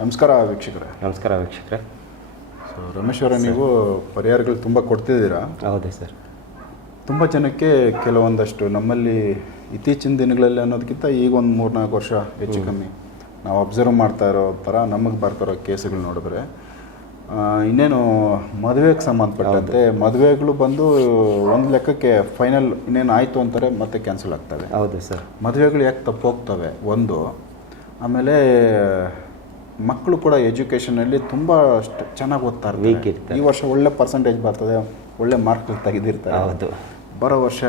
ನಮಸ್ಕಾರ ವೀಕ್ಷಕರೇ. ನಮಸ್ಕಾರ ವೀಕ್ಷಕರೇ. ಸೊ ರಮೇಶ್ವರ ಅವರೇ ನೀವು ಪರಿಹಾರಗಳು ತುಂಬ ಕೊಡ್ತಿದ್ದೀರಾ? ಹೌದೇ ಸರ್. ತುಂಬ ಜನಕ್ಕೆ ಕೆಲವೊಂದಷ್ಟು ನಮ್ಮಲ್ಲಿ ಇತ್ತೀಚಿನ ದಿನಗಳಲ್ಲಿ ಅನ್ನೋದಕ್ಕಿಂತ ಈಗ ಒಂದು ಮೂರು ನಾಲ್ಕು ವರ್ಷ ಹೆಚ್ಚು ಕಮ್ಮಿ ನಾವು ಅಬ್ಸರ್ವ್ ಮಾಡ್ತಾ ಇರೋ ಥರ ನಮಗೆ ಬರ್ತಿರೋ ಕೇಸುಗಳು ನೋಡಿದ್ರೆ ಇನ್ನೇನು ಮದುವೆಗೆ ಸಂಬಂಧಪಟ್ಟಂತೆ ಮದುವೆಗಳು ಬಂದು ಒಂದು ಲೆಕ್ಕಕ್ಕೆ ಫೈನಲ್ ಇನ್ನೇನು ಆಯಿತು ಅಂತಾರೆ ಮತ್ತೆ ಕ್ಯಾನ್ಸಲ್ ಆಗ್ತವೆ. ಹೌದು ಸರ್. ಮದುವೆಗಳು ಯಾಕೆ ತಪ್ಪು ಹೋಗ್ತವೆ ಒಂದು ಆಮೇಲೆ ಮಕ್ಕಳು ಕೂಡ ಎಜುಕೇಷನಲ್ಲಿ ತುಂಬ ಅಷ್ಟು ಚೆನ್ನಾಗಿ ಓದ್ತಾರೆ ವೀಕ್ ಇರ್ತಾರೆ. ಈ ವರ್ಷ ಒಳ್ಳೆ ಪರ್ಸೆಂಟೇಜ್ ಬರ್ತದೆ ಒಳ್ಳೆ ಮಾರ್ಕ್ ತೆಗೆದಿರ್ತಾರೆ. ಹೌದು. ಬರೋ ವರ್ಷ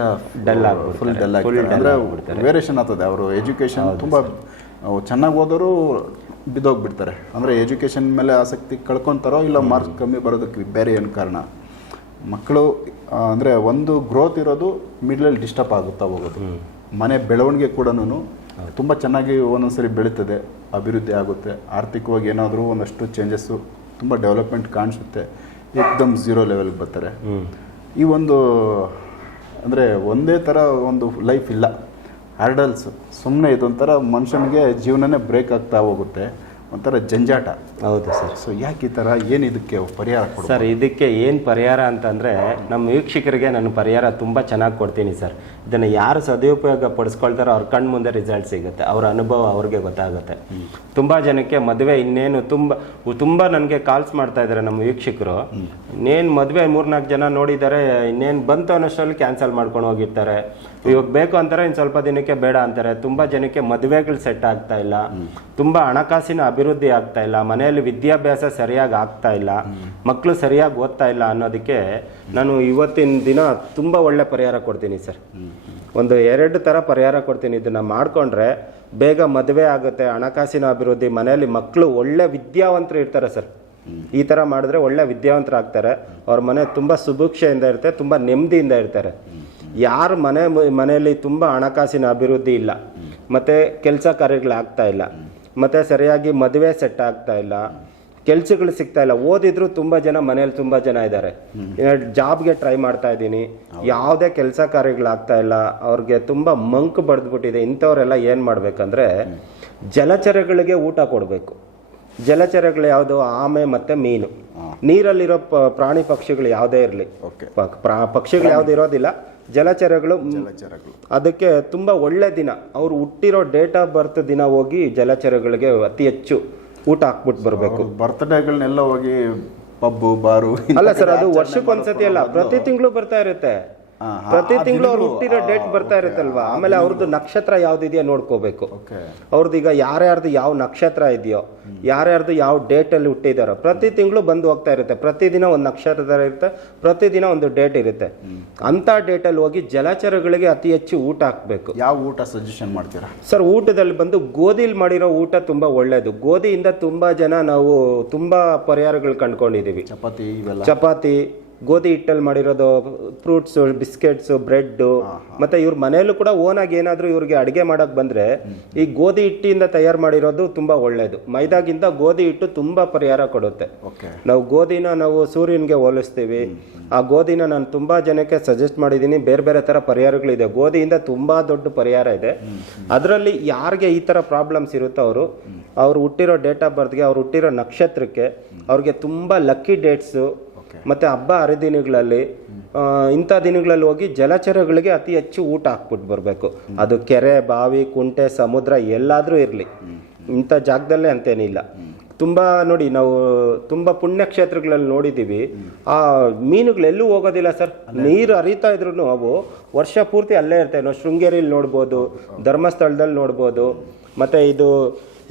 ಡಲ್. ಫುಲ್ ಡಲ್ ಅಂದರೆ ವೇರಿಯೇಷನ್ ಆಗ್ತದೆ. ಅವರು ಎಜುಕೇಷನ್ ತುಂಬ ಚೆನ್ನಾಗಿ ಓದೋರು ಬಿದ್ದೋಗ್ಬಿಡ್ತಾರೆ. ಅಂದರೆ ಎಜುಕೇಷನ್ ಮೇಲೆ ಆಸಕ್ತಿ ಕಳ್ಕೊತಾರೋ ಇಲ್ಲ ಮಾರ್ಕ್ಸ್ ಕಮ್ಮಿ ಬರೋದಕ್ಕೆ ಬೇರೆ ಏನು ಕಾರಣ? ಮಕ್ಕಳು ಅಂದರೆ ಒಂದು ಗ್ರೋತ್ ಇರೋದು ಮಿಡ್ಲಲ್ಲಿ ಡಿಸ್ಟರ್ಬ್ ಆಗುತ್ತಾ ಹೋಗೋದು. ಮನೆ ಬೆಳವಣಿಗೆ ಕೂಡ ತುಂಬ ಚೆನ್ನಾಗಿ ಒಂದೊಂದ್ಸರಿ ಬೆಳೀತದೆ ಅಭಿವೃದ್ಧಿ ಆಗುತ್ತೆ. ಆರ್ಥಿಕವಾಗಿ ಏನಾದರೂ ಒಂದಷ್ಟು ಚೇಂಜಸ್ಸು ತುಂಬ ಡೆವಲಪ್ಮೆಂಟ್ ಕಾಣಿಸುತ್ತೆ. ಏಕ್ದಮ್ ಝೀರೋ ಲೆವೆಲ್ಗೆ ಬರ್ತಾರೆ. ಈ ಒಂದು ಅಂದರೆ ಒಂದೇ ಥರ ಒಂದು ಲೈಫ್ ಇಲ್ಲ. ಹರ್ಡಲ್ಸ್ ಸುಮ್ಮನೆ ಇದೊಂಥರ ಮನುಷ್ಯನಿಗೆ ಜೀವನನೇ ಬ್ರೇಕ್ ಆಗ್ತಾ ಹೋಗುತ್ತೆ. ಒಂಥರ ಜಂಜಾಟ. ಹೌದು ಸರ್. ಸೊ ಯಾಕೆ ಈ ಥರ ಏನು ಇದಕ್ಕೆ ಪರಿಹಾರ ಕೊಡು ಸರ್ ಇದಕ್ಕೆ ಏನು ಪರಿಹಾರ ಅಂತಂದರೆ ನಮ್ಮ ವೀಕ್ಷಕರಿಗೆ ನಾನು ಪರಿಹಾರ ತುಂಬ ಚೆನ್ನಾಗಿ ಕೊಡ್ತೀನಿ ಸರ್. ಇದನ್ನು ಯಾರು ಸದುಪಯೋಗ ಪಡಿಸ್ಕೊಳ್ತಾರೋ ಅವ್ರ ಕಣ್ಣು ಮುಂದೆ ರಿಸಲ್ಟ್ ಸಿಗುತ್ತೆ. ಅವರ ಅನುಭವ ಅವ್ರಿಗೆ ಗೊತ್ತಾಗುತ್ತೆ. ತುಂಬ ಜನಕ್ಕೆ ಮದುವೆ ಇನ್ನೇನು ತುಂಬ ತುಂಬ ನನಗೆ ಕಾಲ್ಸ್ ಮಾಡ್ತಾ ಇದ್ದಾರೆ ನಮ್ಮ ವೀಕ್ಷಕರು. ಇನ್ನೇನು ಮದುವೆ ಮೂರ್ನಾಲ್ಕು ಜನ ನೋಡಿದ್ದಾರೆ ಇನ್ನೇನು ಬಂತು ಅನ್ನೋಷ್ಟರಲ್ಲಿ ಕ್ಯಾನ್ಸಲ್ ಮಾಡ್ಕೊಂಡು ಹೋಗಿರ್ತಾರೆ. ಇವಾಗ ಬೇಕು ಅಂತಾರೆ ಇನ್ನು ಸ್ವಲ್ಪ ದಿನಕ್ಕೆ ಬೇಡ ಅಂತಾರೆ. ತುಂಬ ಜನಕ್ಕೆ ಮದುವೆಗಳು ಸೆಟ್ ಆಗ್ತಾ ಇಲ್ಲ. ತುಂಬ ಹಣಕಾಸಿನ ಅಭಿವೃದ್ಧಿ ಆಗ್ತಾ ಇಲ್ಲ. ಮನೆಯಲ್ಲಿ ವಿದ್ಯಾಭ್ಯಾಸ ಸರಿಯಾಗಿ ಆಗ್ತಾ ಇಲ್ಲ. ಮಕ್ಕಳು ಸರಿಯಾಗಿ ಓದ್ತಾ ಇಲ್ಲ ಅನ್ನೋದಕ್ಕೆ ನಾನು ಇವತ್ತಿನ ದಿನ ತುಂಬ ಒಳ್ಳೆ ಪರಿಹಾರ ಕೊಡ್ತೀನಿ ಸರ್. ಒಂದು ಎರಡು ಥರ ಪರಿಹಾರ ಕೊಡ್ತೀನಿ. ಇದನ್ನ ಮಾಡಿಕೊಂಡ್ರೆ ಬೇಗ ಮದುವೆ ಆಗುತ್ತೆ ಹಣಕಾಸಿನ ಅಭಿವೃದ್ಧಿ ಮನೆಯಲ್ಲಿ ಮಕ್ಕಳು ಒಳ್ಳೆ ವಿದ್ಯಾವಂತರು ಇರ್ತಾರೆ ಸರ್. ಈ ಥರ ಮಾಡಿದ್ರೆ ಒಳ್ಳೆ ವಿದ್ಯಾವಂತರಾಗ್ತಾರೆ. ಅವ್ರ ಮನೆ ತುಂಬ ಸುಭಿಕ್ಷೆಯಿಂದ ಇರುತ್ತೆ ತುಂಬ ನೆಮ್ಮದಿಯಿಂದ ಇರ್ತಾರೆ. ಯಾರ ಮನೆ ಮನೆಯಲ್ಲಿ ತುಂಬ ಹಣಕಾಸಿನ ಅಭಿವೃದ್ಧಿ ಇಲ್ಲ. ಮತ್ತು ಕೆಲಸ ಕಾರ್ಯಗಳಾಗ್ತಾ ಇಲ್ಲ. ಮತ್ತು ಸರಿಯಾಗಿ ಮದುವೆ ಸೆಟ್ ಆಗ್ತಾ ಇಲ್ಲ. ಕೆಲಸಗಳು ಸಿಗ್ತಾ ಇಲ್ಲ. ಓದಿದ್ರು ತುಂಬ ಜನ ಮನೇಲಿ ತುಂಬ ಜನ ಇದ್ದಾರೆ. ಜಾಬ್ಗೆ ಟ್ರೈ ಮಾಡ್ತಾ ಇದ್ದೀನಿ. ಯಾವುದೇ ಕೆಲಸ ಕಾರ್ಯಗಳಾಗ್ತಾ ಇಲ್ಲ. ಅವ್ರಿಗೆ ತುಂಬ ಮಂಕ್ ಬಡ್ದ್ಬಿಟ್ಟಿದೆ. ಇಂಥವರೆಲ್ಲ ಏನು ಮಾಡಬೇಕಂದ್ರೆ ಜಲಚರಗಳಿಗೆ ಊಟ ಕೊಡಬೇಕು. ಜಲಚರಗಳು ಯಾವುದು? ಆಮೆ ಮತ್ತೆ ಮೀನು. ನೀರಲ್ಲಿರೋ ಪ್ರಾಣಿ ಪಕ್ಷಿಗಳು ಯಾವುದೇ ಇರಲಿ. ಪಕ್ಷಿಗಳು ಯಾವ್ದು ಇರೋದಿಲ್ಲ. ಜಲಚರಗಳು ಜಲಚರಗಳು. ಅದಕ್ಕೆ ತುಂಬಾ ಒಳ್ಳೆ ದಿನ. ಅವ್ರು ಹುಟ್ಟಿರೋ ಡೇಟ್ ಆಫ್ ಬರ್ತ್ ದಿನ ಹೋಗಿ ಜಲಚರಗಳಿಗೆ ಅತಿ ಹೆಚ್ಚು ಊಟ ಹಾಕ್ಬಿಟ್ಟು ಬರಬೇಕು. ಬರ್ತ್ಡೇಗಳನ್ನೆಲ್ಲ ಹೋಗಿ ಪಬ್ಬು ಬಾರು ಅಲ್ಲ ಸರ್ ಅದು ವರ್ಷಕ್ಕೊಂದ್ಸತಿ ಅಲ್ಲ. ಪ್ರತಿ ತಿಂಗಳು ಬರ್ತಾ ಇರುತ್ತೆ. ಪ್ರತಿ ತಿಂಗಳು ಅವ್ರು ಹುಟ್ಟಿರೋ ಡೇಟ್ ಬರ್ತಾ ಇರುತ್ತಲ್ವಾ ಆಮೇಲೆ ಅವ್ರದ್ದು ನಕ್ಷತ್ರ ಯಾವ್ದಿದೆಯೋ ನೋಡ್ಕೋಬೇಕು. ಅವ್ರದ್ದು ಈಗ ಯಾರ್ಯಾರ್ದು ಯಾವ ನಕ್ಷತ್ರ ಇದೆಯೋ ಯಾರ್ಯಾರ್ದು ಯಾವ ಡೇಟಲ್ಲಿ ಹುಟ್ಟಿದಾರೋ ಪ್ರತಿ ತಿಂಗಳು ಬಂದು ಹೋಗ್ತಾ ಇರುತ್ತೆ. ಪ್ರತಿದಿನ ಒಂದು ನಕ್ಷತ್ರ ಇರುತ್ತೆ ಪ್ರತಿದಿನ ಒಂದು ಡೇಟ್ ಇರುತ್ತೆ. ಅಂತ ಡೇಟಲ್ಲಿ ಹೋಗಿ ಜಲಚರಗಳಿಗೆ ಅತಿ ಹೆಚ್ಚು ಊಟ ಹಾಕ್ಬೇಕು. ಯಾವ ಊಟ ಸಜೆಷನ್ ಮಾಡ್ತೀರಾ? ಸರ್ ಊಟದಲ್ಲಿ ಬಂದು ಗೋಧಿಲಿ ಮಾಡಿರೋ ಊಟ ತುಂಬ ಒಳ್ಳೇದು. ಗೋಧಿಯಿಂದ ತುಂಬ ಜನ ನಾವು ತುಂಬ ಪರಿಹಾರಗಳು ಕಂಡ್ಕೊಂಡಿದ್ದೀವಿ ಚಪಾತಿ ಚಪಾತಿ ಗೋಧಿ ಹಿಟ್ಟಲ್ಲಿ ಮಾಡಿರೋದು ಫ್ರೂಟ್ಸು ಬಿಸ್ಕೆಟ್ಸು ಬ್ರೆಡ್ಡು ಮತ್ತೆ ಇವ್ರ ಮನೆಯಲ್ಲೂ ಕೂಡ ಓನಾಗಿ ಏನಾದರೂ ಇವ್ರಿಗೆ ಅಡುಗೆ ಮಾಡಕ್ ಬಂದ್ರೆ ಈ ಗೋಧಿ ಹಿಟ್ಟಿಂದ ತಯಾರು ಮಾಡಿರೋದು ತುಂಬಾ ಒಳ್ಳೆಯದು ಮೈದಾಗಿಂದ ಗೋಧಿ ಹಿಟ್ಟು ತುಂಬಾ ಪರಿಹಾರ ಕೊಡುತ್ತೆ. ಓಕೆ. ನಾವು ಗೋಧಿನ ನಾವು ಸೂರ್ಯನಿಗೆ ಹೋಲಿಸ್ತೀವಿ. ಆ ಗೋಧಿನ ನಾನು ತುಂಬಾ ಜನಕ್ಕೆ ಸಜೆಸ್ಟ್ ಮಾಡಿದ್ದೀನಿ ಬೇರೆ ಬೇರೆ ತರ ಪರಿಹಾರಗಳಿದೆ. ಗೋಧಿಯಿಂದ ತುಂಬಾ ದೊಡ್ಡ ಪರಿಹಾರ ಇದೆ. ಅದರಲ್ಲಿ ಯಾರಿಗೆ ಈ ತರ ಪ್ರಾಬ್ಲಮ್ಸ್ ಇರುತ್ತೋ ಅವರು ಅವ್ರು ಹುಟ್ಟಿರೋ ಡೇಟ್ ಆಫ್ ಬರ್ತ್ಗೆ ಅವ್ರು ಹುಟ್ಟಿರೋ ನಕ್ಷತ್ರಕ್ಕೆ ಅವ್ರಿಗೆ ತುಂಬಾ ಲಕ್ಕಿ ಡೇಟ್ಸು ಮತ್ತೆ ಹಬ್ಬ ಹರಿದಿನಗಳಲ್ಲಿ ಇಂಥ ದಿನಗಳಲ್ಲಿ ಹೋಗಿ ಜಲಚರಗಳಿಗೆ ಅತಿ ಹೆಚ್ಚು ಊಟ ಹಾಕ್ಬಿಟ್ಟು ಬರಬೇಕು. ಅದು ಕೆರೆ ಬಾವಿ ಕುಂಟೆ ಸಮುದ್ರ ಎಲ್ಲಾದರೂ ಇರಲಿ. ಇಂಥ ಜಾಗದಲ್ಲೇ ಅಂತೇನಿಲ್ಲ. ತುಂಬ ನೋಡಿ ನಾವು ತುಂಬ ಪುಣ್ಯಕ್ಷೇತ್ರಗಳಲ್ಲಿ ನೋಡಿದ್ದೀವಿ. ಆ ಮೀನುಗಳೆಲ್ಲೂ ಹೋಗೋದಿಲ್ಲ ಸರ್. ನೀರು ಹರಿತಾ ಇದ್ರು ಅವು ವರ್ಷ ಪೂರ್ತಿ ಅಲ್ಲೇ ಇರ್ತವೆ ನಾವು ಶೃಂಗೇರಿಯಲ್ಲಿ ನೋಡ್ಬೋದು ಧರ್ಮಸ್ಥಳದಲ್ಲಿ ನೋಡ್ಬೋದು ಮತ್ತು ಇದು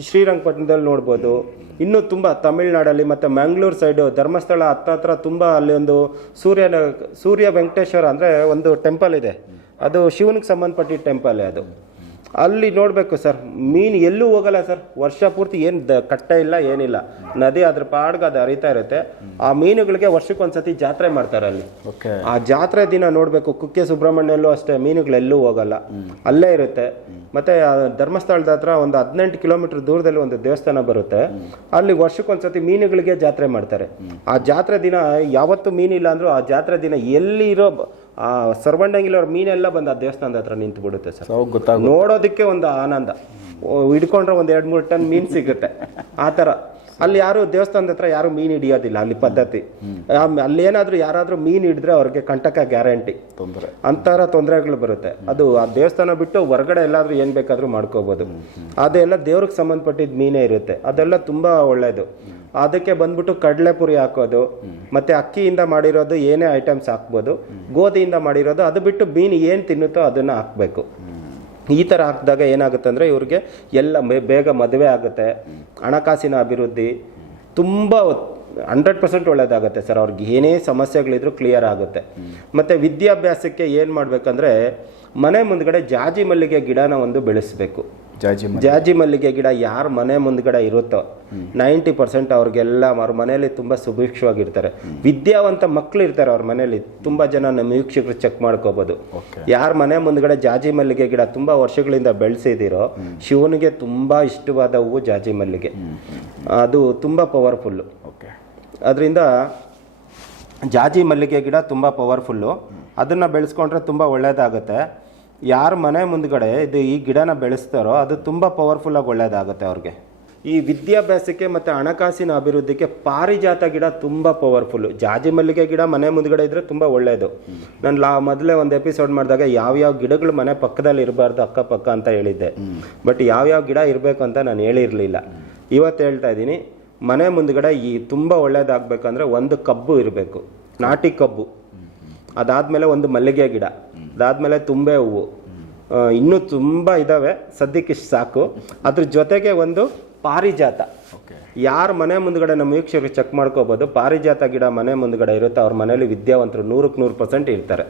ಶ್ರೀರಂಗಪಟ್ಟಣದಲ್ಲಿ ನೋಡ್ಬೋದು. ಇನ್ನೂ ತುಂಬ ತಮಿಳ್ನಾಡಲ್ಲಿ ಮತ್ತು ಮ್ಯಾಂಗ್ಳೂರ್ ಸೈಡು ಧರ್ಮಸ್ಥಳ ಹತ್ತತ್ರ ತುಂಬ ಅಲ್ಲಿ ಒಂದು ಸೂರ್ಯನ, ಸೂರ್ಯ ವೆಂಕಟೇಶ್ವರ ಅಂದರೆ ಒಂದು ಟೆಂಪಲ್ ಇದೆ. ಅದು ಶಿವನಿಗೆ ಸಂಬಂಧಪಟ್ಟಿದ್ದ ಟೆಂಪಲ್ ಅದು. ಅಲ್ಲಿ ನೋಡಬೇಕು ಸರ್. ಮೀನು ಎಲ್ಲೂ ಹೋಗಲ್ಲ ಸರ್. ವರ್ಷ ಪೂರ್ತಿ ಏನು ದ ಕಟ್ಟ ಇಲ್ಲ ಏನಿಲ್ಲ. ನದಿ ಅದ್ರ ಪಾಡ್ಗೆ ಅದು ಹರಿತಾ ಇರುತ್ತೆ. ಆ ಮೀನುಗಳಿಗೆ ವರ್ಷಕ್ಕೊಂದ್ಸತಿ ಜಾತ್ರೆ ಮಾಡ್ತಾರೆ ಅಲ್ಲಿ. ಓಕೆ. ಆ ಜಾತ್ರೆ ದಿನ ನೋಡಬೇಕು. ಕುಕ್ಕೆ ಸುಬ್ರಹ್ಮಣ್ಯಲ್ಲೂ ಅಷ್ಟೇ ಮೀನುಗಳೆಲ್ಲೂ ಹೋಗಲ್ಲ. ಅಲ್ಲೇ ಇರುತ್ತೆ. ಮತ್ತೆ ಆ ಧರ್ಮಸ್ಥಳದ ಹತ್ರ ಒಂದು ಹದಿನೆಂಟು ಕಿಲೋಮೀಟರ್ ದೂರದಲ್ಲಿ ಒಂದು ದೇವಸ್ಥಾನ ಬರುತ್ತೆ. ಅಲ್ಲಿ ವರ್ಷಕ್ಕೊಂದ್ಸತಿ ಮೀನುಗಳಿಗೆ ಜಾತ್ರೆ ಮಾಡ್ತಾರೆ. ಆ ಜಾತ್ರೆ ದಿನ ಯಾವತ್ತು ಮೀನಿಲ್ಲ ಅಂದ್ರೂ ಆ ಜಾತ್ರೆ ದಿನ ಎಲ್ಲಿ ಇರೋ ಆ ಸರ್ವಂಡಂಗಿಲವ್ರ ಮೀನೆಲ್ಲ ಬಂದು ಆ ದೇವಸ್ಥಾನದ ಹತ್ರ ನಿಂತು ಬಿಡುತ್ತೆ ಸರ್ ಗೊತ್ತಾಗ ನೋಡೋದಕ್ಕೆ ಒಂದು ಆನಂದ. ಹಿಡ್ಕೊಂಡ್ರೆ ಒಂದು ಎರಡು ಮೂರು ಟನ್ ಮೀನ್ ಸಿಗುತ್ತೆ. ಆ ತರ ಅಲ್ಲಿ ಯಾರು ದೇವಸ್ಥಾನದ ಹತ್ರ ಯಾರು ಮೀನು ಹಿಡಿಯೋದಿಲ್ಲ ಅಲ್ಲಿ ಪದ್ಧತಿ. ಅಲ್ಲಿ ಏನಾದ್ರೂ ಯಾರಾದ್ರೂ ಮೀನು ಹಿಡಿದ್ರೆ ಅವ್ರಿಗೆ ಕಂಟಕ ಗ್ಯಾರಂಟಿ. ತೊಂದರೆ. ಅಂತರ ತೊಂದರೆಗಳು ಬರುತ್ತೆ. ಅದು ಆ ದೇವಸ್ಥಾನ ಬಿಟ್ಟು ಹೊರಗಡೆ ಎಲ್ಲಾದ್ರೂ ಏನ್ ಬೇಕಾದ್ರೂ ಮಾಡ್ಕೋಬಹುದು ಅದೆಲ್ಲ ದೇವ್ರಿಗೆ ಸಂಬಂಧಪಟ್ಟಿದ್ ಮೀನೇ ಇರುತ್ತೆ. ಅದೆಲ್ಲ ತುಂಬಾ ಒಳ್ಳೇದು. ಅದಕ್ಕೆ ಬಂದ್ಬಿಟ್ಟು ಕಡಲೆಪುರಿ ಹಾಕೋದು ಮತ್ತೆ ಅಕ್ಕಿಯಿಂದ ಮಾಡಿರೋದು ಏನೇ ಐಟಮ್ಸ್ ಹಾಕ್ಬೋದು ಗೋಧಿಯಿಂದ ಮಾಡಿರೋದು ಅದು ಬಿಟ್ಟು ಮೀನು ಏನ್ ತಿನ್ನುತ್ತೋ ಅದನ್ನ ಹಾಕ್ಬೇಕು. ಈ ಥರ ಹಾಕಿದಾಗ ಏನಾಗುತ್ತೆ ಅಂದರೆ ಇವ್ರಿಗೆ ಎಲ್ಲ ಬೇಗ ಮದುವೆ ಆಗುತ್ತೆ. ಹಣಕಾಸಿನ ಅಭಿವೃದ್ಧಿ ತುಂಬ ಹಂಡ್ರೆಡ್ ಪರ್ಸೆಂಟ್ ಒಳ್ಳೇದಾಗುತ್ತೆ ಸರ್. ಅವ್ರಿಗೆ ಏನೇ ಸಮಸ್ಯೆಗಳಿದ್ರು ಕ್ಲಿಯರ್ ಆಗುತ್ತೆ. ಮತ್ತು ವಿದ್ಯಾಭ್ಯಾಸಕ್ಕೆ ಏನು ಮಾಡಬೇಕಂದ್ರೆ ಮನೆ ಮುಂದ್ಗಡೆ ಜಾಜಿ ಮಲ್ಲಿಗೆ ಗಿಡನ ಒಂದು ಬೆಳೆಸಬೇಕು. ಜಾಜಿ ಜಾಜಿ ಮಲ್ಲಿಗೆ ಗಿಡ ಯಾರ ಮನೆ ಮುಂದ್ಗಡೆ ಇರುತ್ತೋ ನೈಂಟಿ ಪರ್ಸೆಂಟ್ ಅವ್ರಿಗೆಲ್ಲ ಅವ್ರ ಮನೆಯಲ್ಲಿ ತುಂಬ ಸುಭಿಕ್ಷವಾಗಿರ್ತಾರೆ. ವಿದ್ಯಾವಂತ ಮಕ್ಕಳು ಇರ್ತಾರೆ ಅವ್ರ ಮನೆಯಲ್ಲಿ. ತುಂಬ ಜನ ನಮ್ಮ ವೀಕ್ಷಕರು ಚೆಕ್ ಮಾಡ್ಕೋಬೋದು. ಓಕೆ. ಯಾರ ಮನೆ ಮುಂದ್ಗಡೆ ಜಾಜಿ ಮಲ್ಲಿಗೆ ಗಿಡ ತುಂಬಾ ವರ್ಷಗಳಿಂದ ಬೆಳೆಸಿದಿರೋ ಶಿವನಿಗೆ ತುಂಬಾ ಇಷ್ಟವಾದ ಹೂವು ಜಾಜಿ ಮಲ್ಲಿಗೆ. ಅದು ತುಂಬಾ ಪವರ್ಫುಲ್ಲು. ಅದರಿಂದ ಜಾಜಿ ಮಲ್ಲಿಗೆ ಗಿಡ ತುಂಬ ಪವರ್ಫುಲ್ಲು. ಅದನ್ನು ಬೆಳೆಸ್ಕೊಂಡ್ರೆ ತುಂಬ ಒಳ್ಳೆಯದಾಗುತ್ತೆ ಯಾರ ಮನೆ ಮುಂದ್ಗಡೆ ಇದು ಈ ಗಿಡನ ಬೆಳೆಸ್ತಾರೋ ಅದು ತುಂಬ ಪವರ್ಫುಲ್ಲಾಗಿ ಒಳ್ಳೆಯದಾಗುತ್ತೆ ಅವ್ರಿಗೆ. ಈ ವಿದ್ಯಾಭ್ಯಾಸಕ್ಕೆ ಮತ್ತು ಹಣಕಾಸಿನ ಅಭಿವೃದ್ಧಿಗೆ ಪಾರಿಜಾತ ಗಿಡ ತುಂಬ ಪವರ್ಫುಲ್ಲು ಜಾಜಿ ಮಲ್ಲಿಗೆ ಗಿಡ ಮನೆ ಮುಂದ್ಗಡೆ ಇದ್ರೆ ತುಂಬ ಒಳ್ಳೆಯದು ನಾನು ಲಾ, ಮೊದಲೇ ಒಂದು ಎಪಿಸೋಡ್ ಮಾಡಿದಾಗ ಯಾವ್ಯಾವ ಗಿಡಗಳು ಮನೆ ಪಕ್ಕದಲ್ಲಿ ಇರಬಾರ್ದು ಅಕ್ಕಪಕ್ಕ ಅಂತ ಹೇಳಿದ್ದೆ. ಬಟ್ ಯಾವ್ಯಾವ ಗಿಡ ಇರಬೇಕು ಅಂತ ನಾನು ಹೇಳಿರಲಿಲ್ಲ. ಇವತ್ತು ಹೇಳ್ತಾ ಇದ್ದೀನಿ, ಮನೆ ಮುಂದ್ಗಡೆ ಈ ತುಂಬ ಒಳ್ಳೇದಾಗಬೇಕಂದ್ರೆ ಒಂದು ಕಬ್ಬು ಇರಬೇಕು. ನಾಟಿ ಕಬ್ಬು. ಅದಾದಮೇಲೆ ಒಂದು ಮಲ್ಲಿಗೆ ಗಿಡ. ಅದಾದಮೇಲೆ ತುಂಬೆ ಹೂವು. ಇನ್ನೂ ತುಂಬ ಇದ್ದಾವೆ ಸದ್ಯಕ್ಕೆ ಇಷ್ಟು ಸಾಕು. ಅದ್ರ ಜೊತೆಗೆ ಒಂದು ಪಾರಿಜಾತ. ಓಕೆ. ಯಾರ ಮನೆ ಮುಂದ್ಗಡೆ ನಮ್ಮ ವೀಕ್ಷಕರು ಚೆಕ್ ಮಾಡ್ಕೋಬೋದು. ಪಾರಿಜಾತ ಗಿಡ ಮನೆ ಮುಂದ್ಗಡೆ ಇರುತ್ತೆ. ಅವ್ರ ಮನೇಲಿ ವಿದ್ಯಾವಂತರು ನೂರಕ್ಕೆ ನೂರು ಪರ್ಸೆಂಟ್ ಇರ್ತಾರೆ.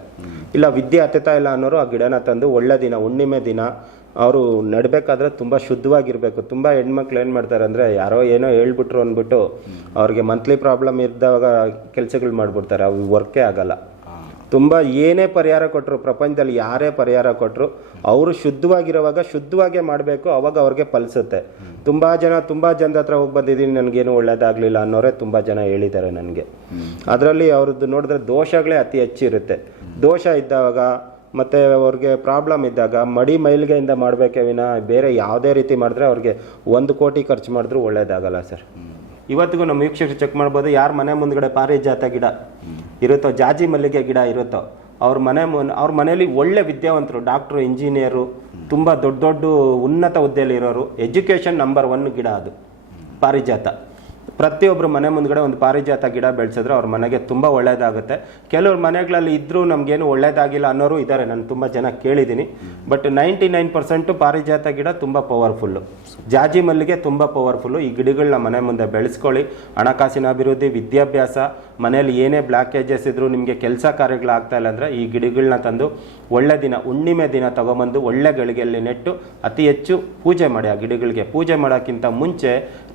ಇಲ್ಲ ವಿದ್ಯೆ ಹತ್ತುತ್ತಾ ಇಲ್ಲ ಅನ್ನೋರು ಆ ಗಿಡನ ತಂದು ಒಳ್ಳೆ ದಿನ ಹುಣ್ಣಿಮೆ ದಿನ ಅವರು ನಡಬೇಕಾದ್ರೆ ತುಂಬ ಶುದ್ಧವಾಗಿರಬೇಕು. ತುಂಬ ಹೆಣ್ಮಕ್ಳು ಏನು ಮಾಡ್ತಾರೆ ಅಂದರೆ ಯಾರೋ ಏನೋ ಹೇಳ್ಬಿಟ್ರು ಅಂದ್ಬಿಟ್ಟು ಅವ್ರಿಗೆ ಮಂತ್ಲಿ ಪ್ರಾಬ್ಲಮ್ ಇದ್ದಾಗ ಕೆಲಸಗಳು ಮಾಡ್ಬಿಡ್ತಾರೆ. ಅವು ವರ್ಕೇ ಆಗಲ್ಲ. ತುಂಬ ಏನೇ ಪರಿಹಾರ ಕೊಟ್ಟರು ಪ್ರಪಂಚದಲ್ಲಿ ಯಾರೇ ಪರಿಹಾರ ಕೊಟ್ಟರು ಅವರು ಶುದ್ಧವಾಗಿರುವಾಗ ಶುದ್ಧವಾಗೇ ಮಾಡಬೇಕು, ಅವಾಗ ಅವ್ರಿಗೆ ಫಲಿಸುತ್ತೆ. ತುಂಬ ಜನ, ತುಂಬ ಜನದ ಹತ್ರ ಹೋಗಿ ಬಂದಿದ್ದೀನಿ, ನನಗೇನು ಒಳ್ಳೇದಾಗಲಿಲ್ಲ ಅನ್ನೋರೇ ತುಂಬ ಜನ ಹೇಳಿದ್ದಾರೆ ನನಗೆ. ಅದರಲ್ಲಿ ಅವ್ರದ್ದು ನೋಡಿದ್ರೆ ದೋಷಗಳೇ ಅತಿ ಹೆಚ್ಚಿರುತ್ತೆ ದೋಷ ಇದ್ದಾಗ ಮತ್ತು ಅವ್ರಿಗೆ ಪ್ರಾಬ್ಲಮ್ ಇದ್ದಾಗ, ಮಡಿ ಮೈಲಿಗೆಯಿಂದ ಮಾಡಬೇಕೇ ವಿನ ಬೇರೆ ಯಾವುದೇ ರೀತಿ ಮಾಡಿದ್ರೆ ಅವ್ರಿಗೆ ಒಂದು ಕೋಟಿ ಖರ್ಚು ಮಾಡಿದ್ರೂ ಒಳ್ಳೇದಾಗಲ್ಲ ಸರ್. ಇವತ್ತಿಗೂ ನಮ್ಮ ವೀಕ್ಷಕರು ಚೆಕ್ ಮಾಡ್ಬೋದು. ಯಾರ ಮನೆ ಮುಂದ್ಗಡೆ ಪಾರಿಜಾತ ಗಿಡ ಇರುತ್ತೋ, ಜಾಜಿ ಮಲ್ಲಿಗೆ ಗಿಡ ಇರುತ್ತೋ, ಅವ್ರ ಮನೆ ಮುನ್ ಅವ್ರ ಮನೇಲಿ ಒಳ್ಳೆ ವಿದ್ಯಾವಂತರು ಡಾಕ್ಟ್ರು ಇಂಜಿನಿಯರು ತುಂಬ ದೊಡ್ಡ ದೊಡ್ಡ ಉನ್ನತ ಹುದ್ದೆಯಲ್ಲಿ ಇರೋರು. ಎಜುಕೇಷನ್ ನಂಬರ್ ಒನ್ ಗಿಡ ಅದು. ಪಾರಿಜಾತ. ಪ್ರತಿಯೊಬ್ಬರು ಮನೆ ಮುಂದ್ಗಡೆ ಒಂದು ಪಾರಿಜಾತ ಗಿಡ ಬೆಳೆಸಿದ್ರೆ ಅವ್ರ ಮನೆಗೆ ತುಂಬ ಒಳ್ಳೆಯದಾಗುತ್ತೆ ಕೆಲವ್ರ ಮನೆಗಳಲ್ಲಿ ಇದ್ರೂ ನಮಗೇನು ಒಳ್ಳೇದಾಗಿಲ್ಲ ಅನ್ನೋರು ಇದ್ದಾರೆ ನಾನು ತುಂಬ ಜನ ಕೇಳಿದ್ದೀನಿ ಬಟ್ ನೈಂಟಿ ನೈನ್ ಪರ್ಸೆಂಟು ಪಾರಿಜಾತ ಗಿಡ ತುಂಬ ಪವರ್ಫುಲ್ಲು ಜಾಜಿ ಮಲ್ಲಿಗೆ ತುಂಬ ಪವರ್ಫುಲ್ಲು ಈ ಗಿಡಗಳನ್ನ ಮನೆ ಮುಂದೆ ಬೆಳೆಸ್ಕೊಳ್ಳಿ. ಹಣಕಾಸಿನ ಅಭಿವೃದ್ಧಿ, ವಿದ್ಯಾಭ್ಯಾಸ, ಮನೆಯಲ್ಲಿ ಏನೇ ಬ್ಲಾಕೇಜಸ್ ಇದ್ದರೂ ನಿಮಗೆ ಕೆಲಸ ಕಾರ್ಯಗಳಾಗ್ತಾ ಇಲ್ಲ ಅಂದರೆ ಈ ಗಿಡಗಳನ್ನ ತಂದು ಒಳ್ಳೆ ದಿನ, ಹುಣ್ಣಿಮೆ ದಿನ ತಗೊಂಬಂದು ಒಳ್ಳೆ ಗಳಿಗೆಯಲ್ಲಿ ನೆಟ್ಟು ಅತಿ ಹೆಚ್ಚು ಪೂಜೆ ಮಾಡಿ, ಆ ಗಿಡಗಳಿಗೆ ಪೂಜೆ ಮಾಡೋಕ್ಕಿಂತ ಮುಂಚೆ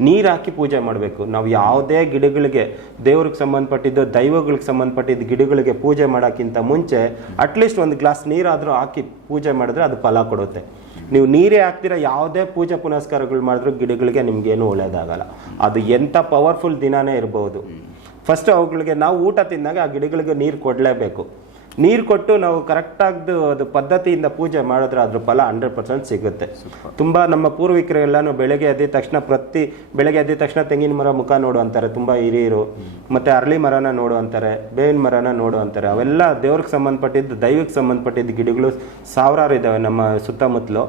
ನೀರು ಹಾಕಿ ಪೂಜೆ ಮಾಡಬೇಕು. ನಾವು ಯಾವುದೇ ಗಿಡಗಳಿಗೆ, ದೇವ್ರಿಗೆ ಸಂಬಂಧಪಟ್ಟಿದ್ದು, ದೈವಗಳಿಗೆ ಸಂಬಂಧಪಟ್ಟಿದ್ದ ಗಿಡಗಳಿಗೆ ಪೂಜೆ ಮಾಡೋಕ್ಕಿಂತ ಮುಂಚೆ ಅಟ್ಲೀಸ್ಟ್ ಒಂದು ಗ್ಲಾಸ್ ನೀರಾದರೂ ಹಾಕಿ ಪೂಜೆ ಮಾಡಿದ್ರೆ ಅದು ಫಲ ಕೊಡುತ್ತೆ. ನೀವು ನೀರೇ ಹಾಕ್ತಿರ, ಯಾವುದೇ ಪೂಜೆ ಪುನಸ್ಕಾರಗಳು ಮಾಡಿದ್ರೂ ಗಿಡಗಳಿಗೆ ನಿಮಗೇನು ಒಳ್ಳೆಯದಾಗಲ್ಲ ಅದು ಎಂಥ ಪವರ್ಫುಲ್ ದಿನಾನೇ ಇರಬಹುದು ಫಸ್ಟ್ ಅವುಗಳಿಗೆ ನಾವು ಊಟ ತಿಂದಾಗ ಆ ಗಿಡಗಳಿಗೆ ನೀರು ಕೊಡಲೇಬೇಕು. ನೀರು ಕೊಟ್ಟು ನಾವು ಕರೆಕ್ಟಾಗಿ ಅದು ಪದ್ಧತಿಯಿಂದ ಪೂಜೆ ಮಾಡಿದ್ರೆ ಅದ್ರ ಫಲ ಹಂಡ್ರೆಡ್ ಪರ್ಸೆಂಟ್ ಸಿಗುತ್ತೆ. ತುಂಬ ನಮ್ಮ ಪೂರ್ವಿಕರೆಲ್ಲಾನು ಬೆಳಗ್ಗೆ ಎದ್ದ ತಕ್ಷಣ ಪ್ರತಿ ಬೆಳಗ್ಗೆ ಎದ್ದ ತಕ್ಷಣ ತೆಂಗಿನ ಮರ ಮುಖ ನೋಡು ಅಂತಾರೆ ತುಂಬ ಹಿರಿಯರು. ಮತ್ತು ಅರಳಿ ಮರನ ನೋಡು ಅಂತಾರೆ ಬೇವಿನ ಮರನ ನೋಡು ಅಂತಾರೆ ಅವೆಲ್ಲ ದೇವ್ರಿಗೆ ಸಂಬಂಧಪಟ್ಟಿದ್ದು ದೈವಕ್ಕೆ ಸಂಬಂಧಪಟ್ಟಿದ್ದ ಗಿಡಗಳು ಸಾವಿರಾರು ಇದ್ದಾವೆ ನಮ್ಮ ಸುತ್ತಮುತ್ತಲು.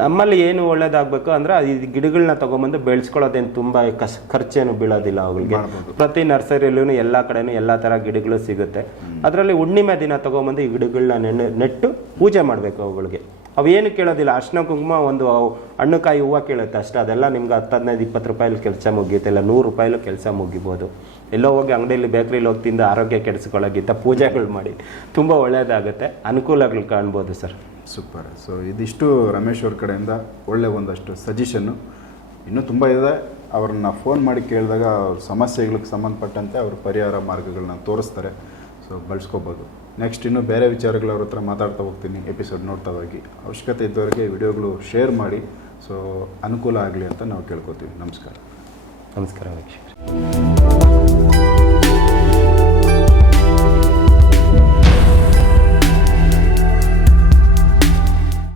ನಮ್ಮಲ್ಲಿ ಏನು ಒಳ್ಳೇದಾಗಬೇಕು ಅಂದ್ರೆ ಈ ಗಿಡಗಳನ್ನ ತಗೊಂಬಂದು ಬೆಳೆಸ್ಕೊಳ್ಳೋದೇನು ತುಂಬ ಕಸ್ ಖರ್ಚೇನು ಬೀಳೋದಿಲ್ಲ ಅವುಗಳಿಗೆ ಪ್ರತಿ ನರ್ಸರಿಯಲ್ಲೂ ಎಲ್ಲ ಕಡೆನೂ ಎಲ್ಲ ಥರ ಗಿಡಗಳು ಸಿಗುತ್ತೆ. ಅದರಲ್ಲಿ ಹುಣ್ಣಿಮೆ ದಿನ ತಗೊಂಬಂದು ಈ ಗಿಡಗಳನ್ನ ನೆನೆ ನೆಟ್ಟು ಪೂಜೆ ಮಾಡಬೇಕು ಅವುಗಳಿಗೆ. ಅವೇನು ಕೇಳೋದಿಲ್ಲ. ಅರ್ಶಿನ ಕುಂಕುಮ ಒಂದು ಹಣ್ಣು ಕಾಯಿ ಹೂವು ಕೇಳುತ್ತೆ ಅಷ್ಟೇ. ಅದೆಲ್ಲ ನಿಮ್ಗೆ ಹತ್ತು ಹದಿನೈದು ಇಪ್ಪತ್ತು ರೂಪಾಯಲ್ಲಿ ಕೆಲಸ ಮುಗಿಯುತ್ತೆ. ಇಲ್ಲ ನೂರು ರೂಪಾಯಿಲು ಕೆಲಸ ಮುಗಿಬೋದು. ಎಲ್ಲೋ ಹೋಗಿ ಅಂಗಡಿಯಲ್ಲಿ ಬೇಕ್ರಿಲಿ ಹೋಗಿ ತಿಂದು ಆರೋಗ್ಯ ಕೆಡಿಸ್ಕೊಳ್ಳೋಕ್ಕಿಂತ ಪೂಜೆಗಳು ಮಾಡಿ. ತುಂಬ ಒಳ್ಳೆಯದಾಗುತ್ತೆ ಅನುಕೂಲಗಳು ಕಾಣ್ಬೋದು ಸರ್. ಸೂಪರ್ ಸೊ ಇದಿಷ್ಟು ರಮೇಶ್ ಅವ್ರ ಕಡೆಯಿಂದ ಒಳ್ಳೆ ಒಂದಷ್ಟು ಸಜೆಷನ್ನು ಇನ್ನೂ ತುಂಬ ಇದೆ. ಅವ್ರನ್ನ ಫೋನ್ ಮಾಡಿ ಕೇಳಿದಾಗ ಅವ್ರ ಸಮಸ್ಯೆಗಳಿಗೆ ಸಂಬಂಧಪಟ್ಟಂತೆ ಅವರು ಪರಿಹಾರ ಮಾರ್ಗಗಳನ್ನ ತೋರಿಸ್ತಾರೆ. ಸೊ ಬಳಸ್ಕೋಬೋದು. ನೆಕ್ಸ್ಟ್ ಇನ್ನೂ ಬೇರೆ ವಿಚಾರಗಳು ಅವ್ರ ಮಾತಾಡ್ತಾ ಹೋಗ್ತೀನಿ ಎಪಿಸೋಡ್ ನೋಡ್ತಾ ಹೋಗಿ. ಅವಶ್ಯಕತೆ ಇದ್ದವರಿಗೆ ವಿಡಿಯೋಗಳು ಶೇರ್ ಮಾಡಿ. ಸೊ ಅನುಕೂಲ ಆಗಲಿ ಅಂತ ನಾವು ಕೇಳ್ಕೊತೀವಿ. ನಮಸ್ಕಾರ. ನಮಸ್ಕಾರ ವೀಕ್ಷಕರು.